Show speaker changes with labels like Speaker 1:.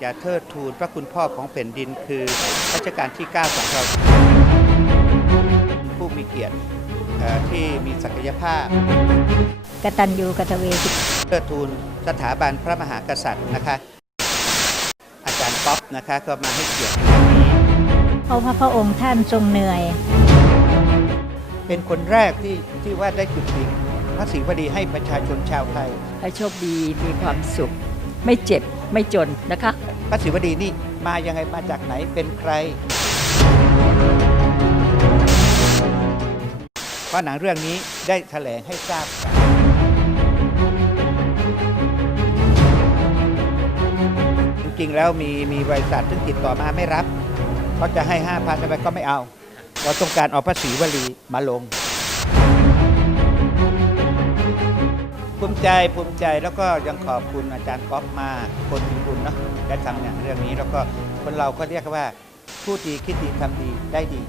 Speaker 1: อย่าเทิดทูนพระคุณพ่อของแผ่นดินคือรัชกาลที่ 9 ของเรา ผู้มีเกียรติเอ่อที่มีศักยภาพ
Speaker 2: กตัญญูกตเวทิ
Speaker 1: เทิดทูนสถาบันพระมหากษัตริย์นะคะ อาจารย์ป๊อปนะคะก็มาให้เกียรติในวันนี้
Speaker 2: เพราะว่าพระองค์ท่านทรงเหนื่อย
Speaker 1: เป็นคนแรกที่ที่ว่าได้จุดดิ่งพระศรีวดีให้ประชาชนชาวไทย
Speaker 3: ให้โชคดีมีความสุข ไม่เจ็บ ไม่จนนะคะ
Speaker 1: พระศิวดีนี่มายังไงมาจากไหนเป็นใครเพราหนังเรื่องนี้ได้แถลงให้ทราบกันจริงๆแล้วมีมีบริษัทซึ่งติดต่อมาไม่รับเขาจะให้ห้าพันทำไมก็ไม่เอา เราต้องการเอาพระศรีวลีมาลง ภูมิใจภูมิใจแล้วก็ยังขอบคุณอาจารย์ก๊อฟมากคนมีบุญเนาะได้ทำอย่างเรื่องนี้แล้วก็คนเราก็เรียกว่าพูดดีคิดดีทำดีได้ดี